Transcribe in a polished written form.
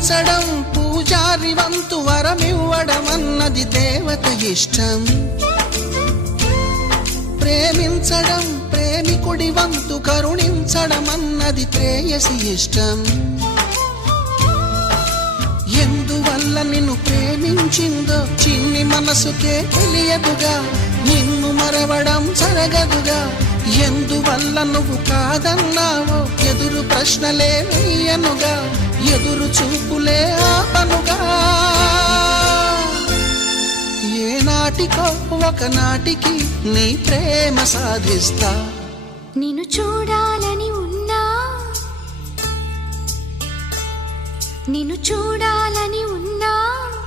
పూజించడం పూజారి వంతు వరమివ్వడం అన్నది దేవత ఇష్టం. ప్రేమించడం ప్రేమికుడి వంతు కరుణించడం అన్నది ప్రేయసి ఇష్టం. ఎందువల్ల నిన్ను ప్రేమించిందో చిన్ని మనసుకే తెలియదుగా, నిన్ను మరవడం జరగదుగా. ఎందువల్ల నువ్వు కాదన్నావో ఎదురు ప్రశ్నలే వేయనుగా, ఎదురు చూపులే ఆపనుగా. ఏనాటికో ఒకనాటికి నీ ప్రేమ సాధిస్తా. నిన్ను చూడాలని ఉన్నా, నిన్ను చూడాలని ఉన్నా